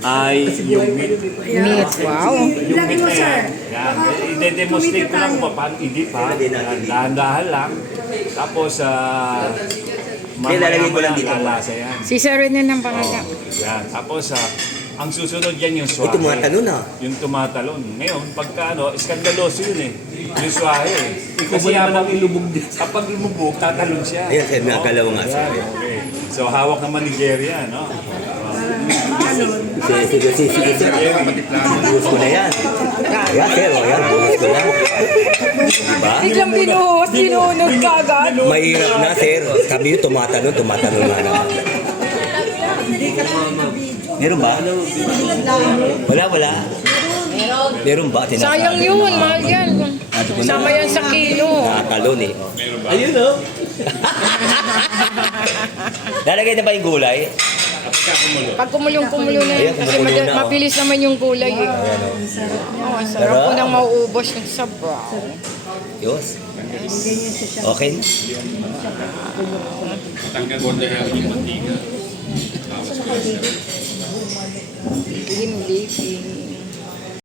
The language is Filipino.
ay yung meat. Meat, wow. Yung meat na yan. Yan. I-demonstrate ko lang kung paano idip ha. Dahan-dahan lang. Tapos, mamaya lalasa yan. Si Sir Rene ng pangalan. Yan. Tapos, ang susunod yan yung swahe. Ito tumatalon na. Yung tumatalon. Ngayon, pagka iskandaloso yun eh. Yung swahe eh. Kasi kapag lumubog, tatalon siya. Ayan, sir, nagalaw nga sir. Okay. So, hawak naman ni Jerry yan, no? Sige, sir. Buhos ko na yan. Ayan, sir, ayan, buhos ko na. Diba? Biglang binunod ka agad. Mahirap na, sir. Sabi nyo, tumatalon nga naman. Meron ba? Wala. Meron ba? Sayang yun, mahal yan. Sama yan sa kilo. Nakakalon eh. Ayun o. Lalagay na ba yung gulay? Pag kumulo na yan, kasi mabilis naman yung gulay eh. Oh, sarap po nang mauubos yung sabaw. Yos. Okay. Tanggal mo na yung mantika. Hindi.